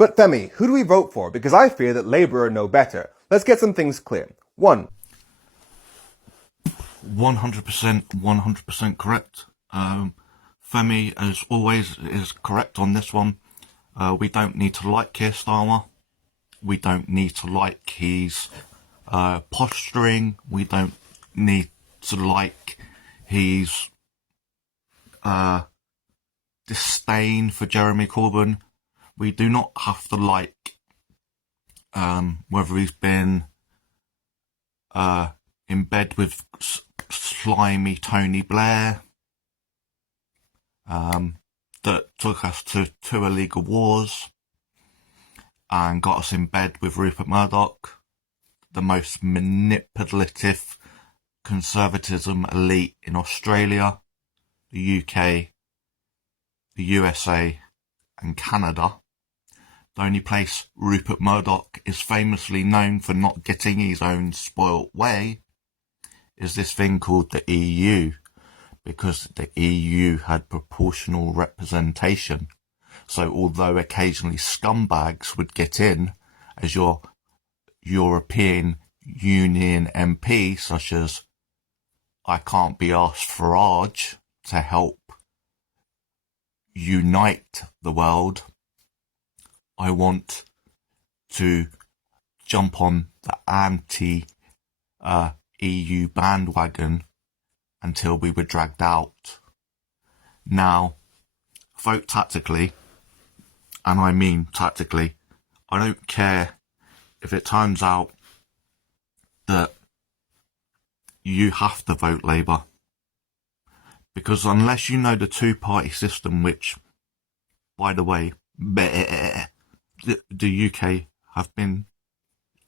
But Femi, who do we vote for? Because I fear that Labour are no better. Let's get some things clear. 1. 100% correct. Femi, as always, is correct on this one. We don't need to like Keir Starmer. We don't need to like his posturing. We don't need to like his disdain for Jeremy Corbyn. We do not have to like whether he's been in bed with slimy Tony Blair, that took us to 2 illegal wars and got us in bed with Rupert Murdoch, the most manipulative conservatism elite in Australia, the UK, the USA and Canada. The only place Rupert Murdoch is famously known for not getting his own spoilt way is this thing called the EU, because the EU had proportional representation. So although occasionally scumbags would get in as your European Union MP, such as I can't be asked Farage to help unite the world, I want to jump on the anti-EU bandwagon until we were dragged out. Now, vote tactically, and I mean tactically. I don't care if it turns out that you have to vote Labour, because unless you know the two-party system, which, by the way, the UK have been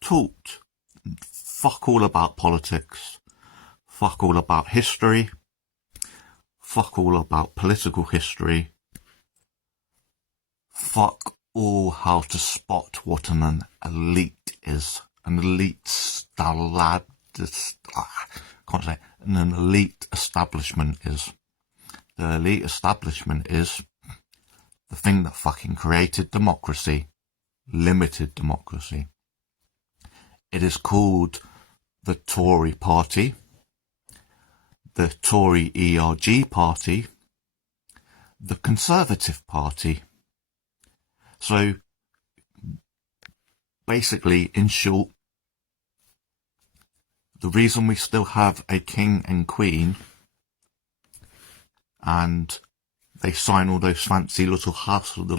taught fuck all about politics, fuck all about history, fuck all about political history, fuck all how to spot what an elite is. An elite an elite establishment is. The elite establishment is the thing that fucking created democracy, limited democracy. It is called the Tory Party, the Tory ERG Party, the Conservative Party. So, basically, in short, the reason we still have a king and queen and they sign all those fancy little House of the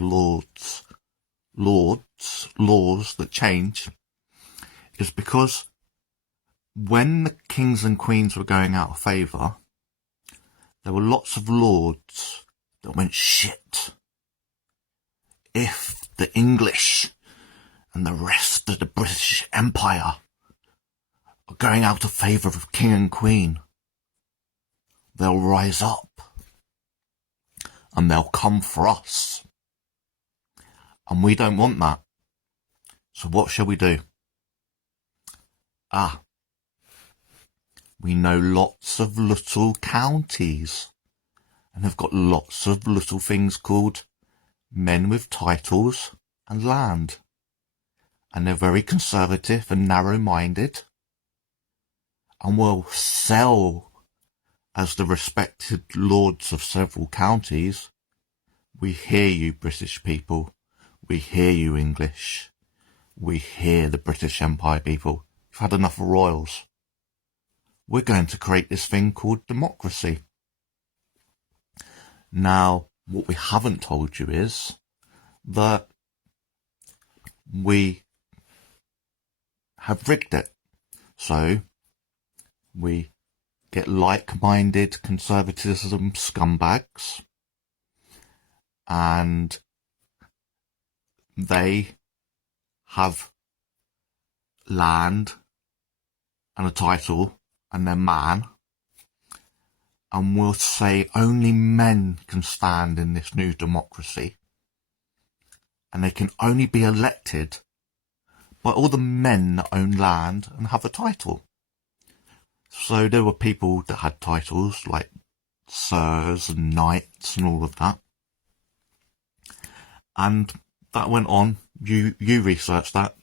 laws that change is because when the kings and queens were going out of favour, there were lots of lords that went, shit, if the English and the rest of the British Empire are going out of favour of king and queen, they'll rise up and they'll come for us. And we don't want that. So what shall we do? We know lots of little counties and have got lots of little things called men with titles and land. And they're very conservative and narrow-minded and will sell as the respected lords of several counties. We hear you, British people. We hear you, English. We hear the British Empire people. You've had enough of royals. We're going to create this thing called democracy. Now, what we haven't told you is that we have rigged it. So, we get like-minded conservatism scumbags, and they have land and a title and they're man, and we'll say only men can stand in this new democracy and they can only be elected by all the men that own land and have a title. So there were people that had titles like sirs and knights and all of that. And that went on You research that.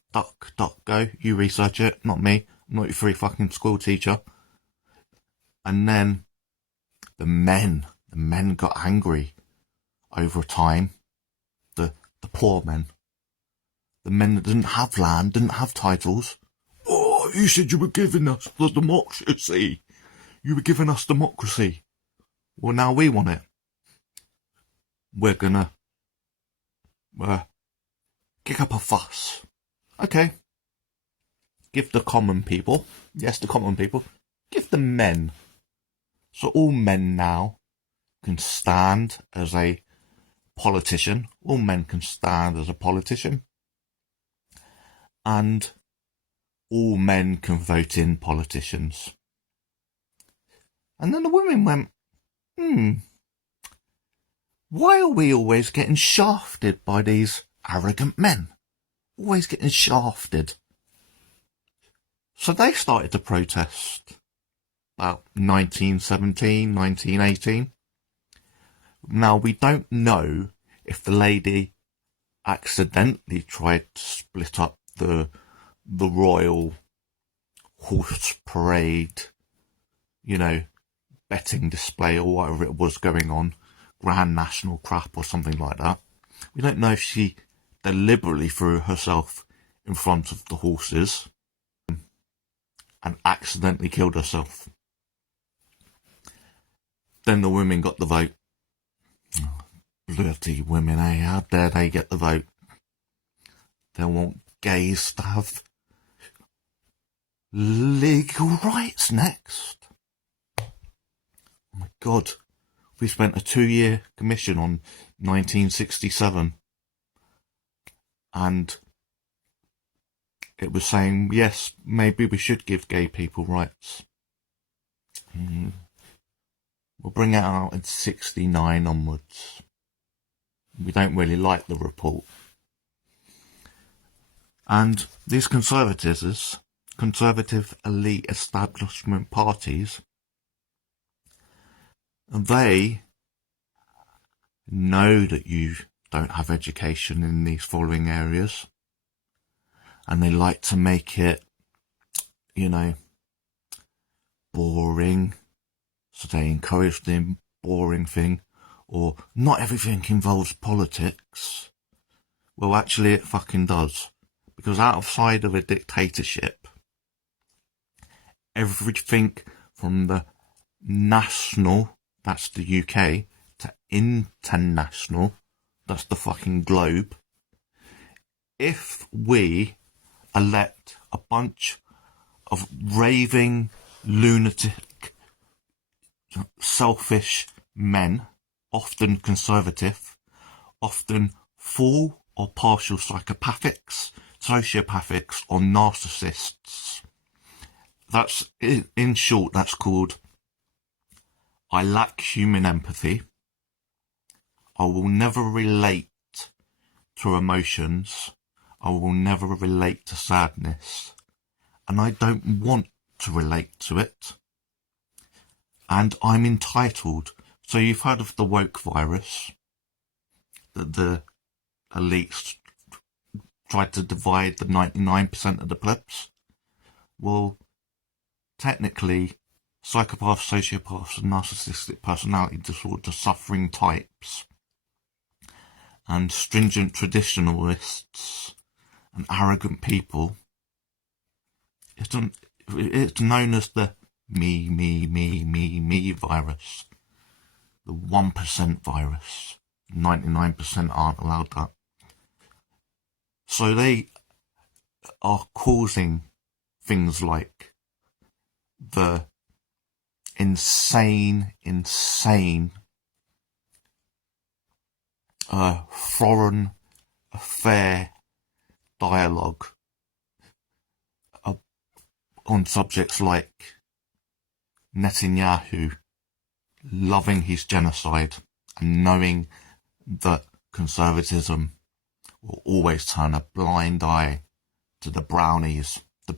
Go. You research it, not me. I'm not your free fucking school teacher. And then the men got angry over time. The poor men. The men that didn't have land, didn't have titles. Oh, you said you were giving us the democracy. You were giving us democracy. Well, now we want it. We're gonna kick up a fuss. Okay. Give the common people, yes, the common people, give the men. So all men now can stand as a politician. All men can stand as a politician. And all men can vote in politicians. And then the women went, why are we always getting shafted by these arrogant men? Always getting shafted. So they started to protest about 1917, 1918. Now, we don't know if the lady accidentally tried to split up the royal horse parade, betting display or whatever it was going on, Grand National crap or something like that. We don't know if she deliberately threw herself in front of the horses and accidentally killed herself. Then the women got the vote. Oh, bloody women, eh? How dare they get the vote? They want gays to have legal rights next. Oh my God. We spent a 2-year commission on 1967. And it was saying, yes, maybe we should give gay people rights. We'll bring it out in 69 onwards. We don't really like the report. And these conservative elite establishment parties, they know that you don't have education in these following areas. And they like to make it, boring. So they encourage the boring thing. Or not everything involves politics. Well, actually it fucking does. Because outside of a dictatorship, everything from the national, that's the UK, to international, that's the fucking globe. If we elect a bunch of raving, lunatic, selfish men, often conservative, often full or partial psychopathics, sociopathics or narcissists, that's, in short, that's called, I lack human empathy. I will never relate to emotions. I will never relate to sadness. And I don't want to relate to it. And I'm entitled. So you've heard of the woke virus, that the elites tried to divide the 99% of the plebs. Well, technically, psychopaths, sociopaths, and narcissistic personality disorder suffering types, and stringent traditionalists, and arrogant people, it's known as the me virus. The 1% virus. 99% aren't allowed that. So they are causing things like the insane foreign affair dialogue on subjects like Netanyahu loving his genocide and knowing that conservatism will always turn a blind eye to the brownies, the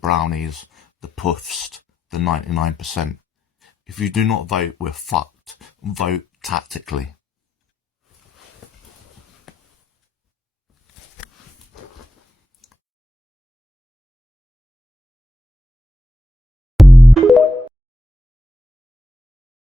puffs, the 99%. If you do not vote, we're fucked. Vote tactically.